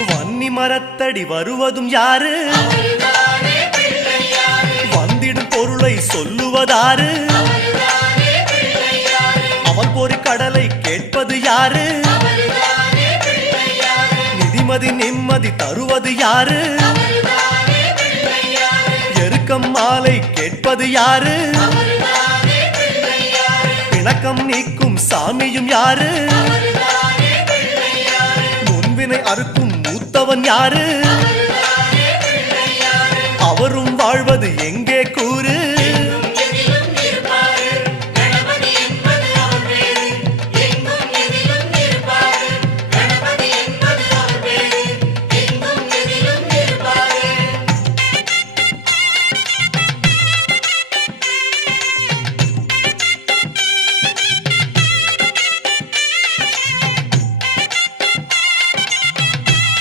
வன்னி மரத்தடி வருவதும் யாரு? வந்திடும் பொருளை சொல்லுவதாரு? அவன் பொறி கடலை கேட்பது யாரு? நிதிமதி நிம்மதி தருவது யாரு? எருக்கம் மாலை கேட்பது யாரு? பிணக்கம் நீக்கும் சாமியும் யாரு? முன்வினை அறுக்கும் மூத்தவன் யாரு? அவரும் வாழ்வது எங்க?